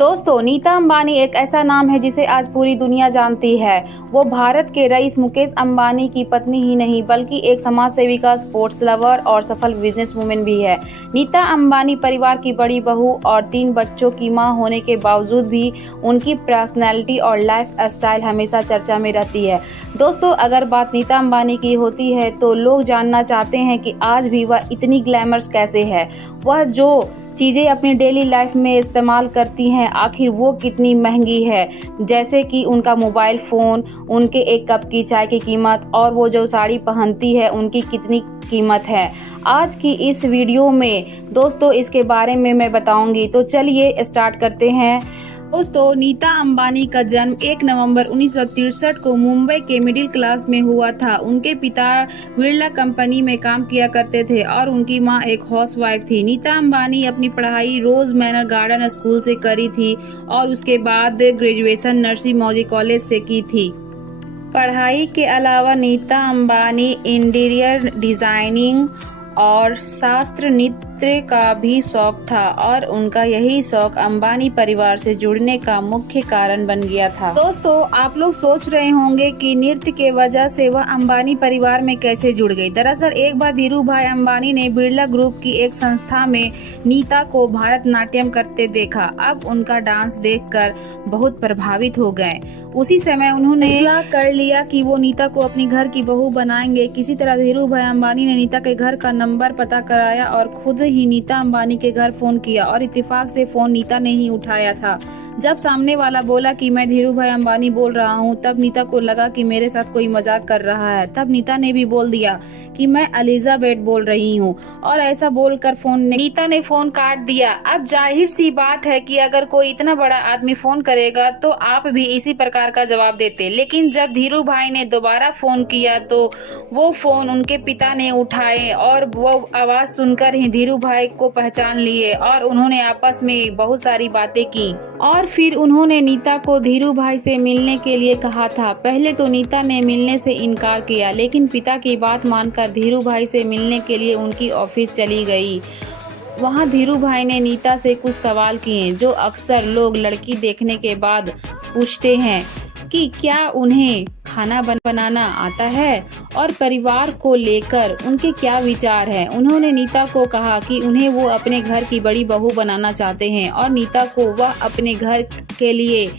दोस्तों, नीता अंबानी एक ऐसा नाम है जिसे आज पूरी दुनिया जानती है। वो भारत के रईस मुकेश अंबानी की पत्नी ही नहीं बल्कि एक समाज सेविका, स्पोर्ट्स लवर और सफल बिजनेस वुमेन भी है। नीता अंबानी परिवार की बड़ी बहू और 3 बच्चों की मां होने के बावजूद भी उनकी पर्सनैलिटी और लाइफ स्टाइल हमेशा चर्चा में रहती है। दोस्तों, अगर बात नीता अंबानी की होती है तो लोग जानना चाहते हैं कि आज भी वह इतनी ग्लैमरस कैसे है। वह जो चीज़ें अपनी डेली लाइफ में इस्तेमाल करती हैं आखिर वो कितनी महंगी है, जैसे कि उनका मोबाइल फ़ोन, उनके 1 कप की चाय की कीमत और वो जो साड़ी पहनती है उनकी कितनी कीमत है। आज की इस वीडियो में दोस्तों इसके बारे में मैं बताऊंगी, तो चलिए स्टार्ट करते हैं। दोस्तों, नीता अंबानी का जन्म 1 नवंबर 1963 को मुंबई के मिडिल क्लास में हुआ था। उनके पिता बिरला कंपनी में काम किया करते थे और उनकी मां एक हाउसवाइफ थी। नीता अंबानी अपनी पढ़ाई रोज मैनर गार्डन स्कूल से करी थी और उसके बाद ग्रेजुएशन नरसी मौजी कॉलेज से की थी। पढ़ाई के अलावा नीता अंबानी इंटीरियर डिजाइनिंग और शास्त्र नृत्य का भी शौक था और उनका यही शौक अंबानी परिवार से जुड़ने का मुख्य कारण बन गया था। दोस्तों, आप लोग सोच रहे होंगे कि नृत्य के वजह से वह अंबानी परिवार में कैसे जुड़ गई। दरअसल एक बार धीरू भाई अंबानी ने बिरला ग्रुप की एक संस्था में नीता को भरतनाट्यम करते देखा। अब उनका डांस देखकर बहुत प्रभावित हो गए। उसी समय उन्होंने फैसला कर लिया कि वो नीता को अपनी घर की बहू बनाएंगे। किसी तरह धीरू भाई अंबानी ने नीता के घर का नंबर पता कराया और खुद ही नीता अंबानी के घर फोन किया और इत्तेफाक से फोन नीता ने ही उठाया था। जब सामने वाला बोला कि मैं धीरू भाई अंबानी बोल रहा हूँ, तब नीता को लगा कि मेरे साथ कोई मजाक कर रहा है। तब नीता ने भी बोल दिया कि मैं एलिजाबेथ बोल रही हूँ और ऐसा बोलकर नीता ने फोन काट दिया। अब जाहिर सी बात है कि अगर कोई इतना बड़ा आदमी फोन करेगा तो आप भी इसी प्रकार का जवाब देते। लेकिन जब धीरू भाई ने दोबारा फोन किया तो वो फोन उनके पिता ने उठाए और वो आवाज सुनकर ही धीरू भाई को पहचान लिए और उन्होंने आपस में बहुत सारी बातें की और फिर उन्होंने नीता को धीरू भाई से मिलने के लिए कहा था। पहले तो नीता ने मिलने से इनकार किया, लेकिन पिता की बात मानकर धीरू भाई से मिलने के लिए उनकी ऑफिस चली गई। वहां धीरू भाई ने नीता से कुछ सवाल किए जो अक्सर लोग लड़की देखने के बाद पूछते हैं कि क्या उन्हें खाना बनाना आता है और परिवार को लेकर उनके क्या विचार हैं। उन्होंने नीता को कहा कि उन्हें वो अपने घर की बड़ी बहू बनाना चाहते हैं और नीता को वह अपने घर के लिए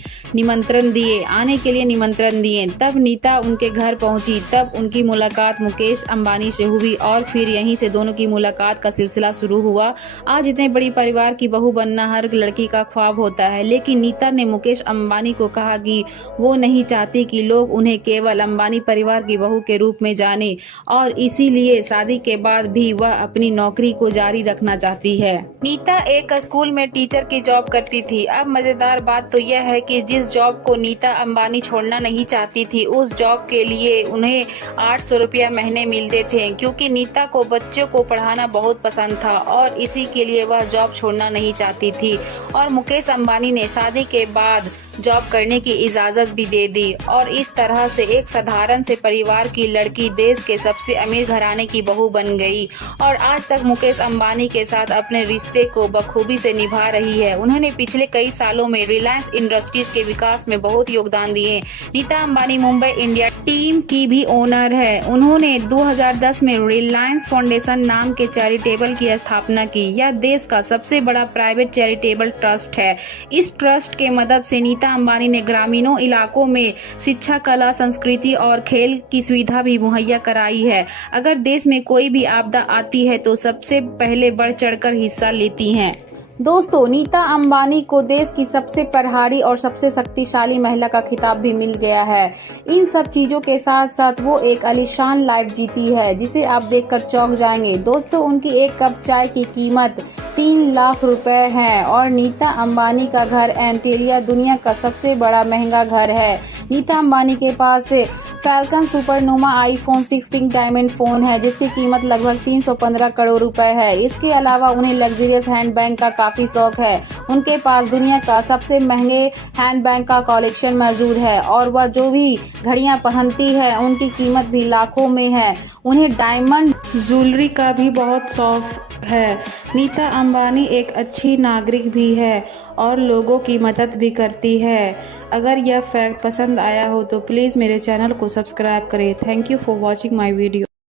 आने के लिए निमंत्रण दिए। तब नीता उनके घर पहुंची। तब उनकी मुलाकात मुकेश अंबानी से हुई और फिर यहीं से दोनों की मुलाकात का सिलसिला शुरू हुआ। आज इतने बड़ी परिवार की बहू बनना हर लड़की का ख्वाब होता है, लेकिन नीता ने मुकेश अंबानी को कहा कि वो नहीं चाहती कि लोग उन्हें केवल अंबानी परिवार की बहू के रूप में जाने और इसीलिए शादी के बाद भी वह अपनी नौकरी को जारी रखना चाहती है। नीता एक स्कूल में टीचर की जॉब करती थी। अब मजेदार बात तो यह है कि जिस जॉब को नीता अंबानी छोड़ना नहीं चाहती थी, उस जॉब के लिए उन्हें 800 रुपया महीने मिलते थे, क्योंकि नीता को बच्चों को पढ़ाना बहुत पसंद था और इसी के लिए वह जॉब छोड़ना नहीं चाहती थी। और मुकेश अंबानी ने शादी के बाद जॉब करने की इजाजत भी दे दी और इस तरह से एक साधारण से परिवार की लड़की देश के सबसे अमीर घराने की बहू बन गई और आज तक मुकेश अंबानी के साथ अपने रिश्ते को बखूबी से निभा रही है। उन्होंने पिछले कई सालों में रिलायंस इंडस्ट्रीज के विकास में बहुत योगदान दिए। नीता अंबानी मुंबई इंडिया टीम की भी ओनर है। उन्होंने 2010 में रिलायंस फाउंडेशन नाम के चैरिटेबल की स्थापना की। यह देश का सबसे बड़ा प्राइवेट चैरिटेबल ट्रस्ट है। इस ट्रस्ट के मदद से नीता अंबानी ने ग्रामीणों इलाकों में शिक्षा, कला, संस्कृति और खेल की सुविधा भी मुहैया कराई है। अगर देश में कोई भी आपदा आती है तो सबसे पहले बढ़ चढ़कर हिस्सा लेती हैं। दोस्तों, नीता अंबानी को देश की सबसे प्रभावी और सबसे शक्तिशाली महिला का खिताब भी मिल गया है। इन सब चीजों के साथ साथ वो एक आलीशान लाइफ जीती है जिसे आप देखकर चौंक जाएंगे। दोस्तों, उनकी 1 कप चाय की कीमत 3 लाख रुपए है और नीता अंबानी का घर एंटेलिया दुनिया का सबसे बड़ा महंगा घर है। नीता अंबानी के पास Falcon Supernova iPhone 6 pink diamond phone है जिसकी कीमत लगभग 315 करोड़ रुपए है। इसके अलावा उन्हें लग्जरियस हैंडबैग का काफ़ी शौक है। उनके पास दुनिया का सबसे महंगे हैंडबैग का कलेक्शन मौजूद है और वह जो भी घड़ियां पहनती है उनकी कीमत भी लाखों में है। उन्हें डायमंड ज्वेलरी का भी बहुत शौक है। नीता अंबानी एक अच्छी नागरिक भी है और लोगों की मदद भी करती है। अगर यह फैक्ट पसंद आया हो तो प्लीज़ मेरे चैनल को सब्सक्राइब करें। Thank you for watching my video.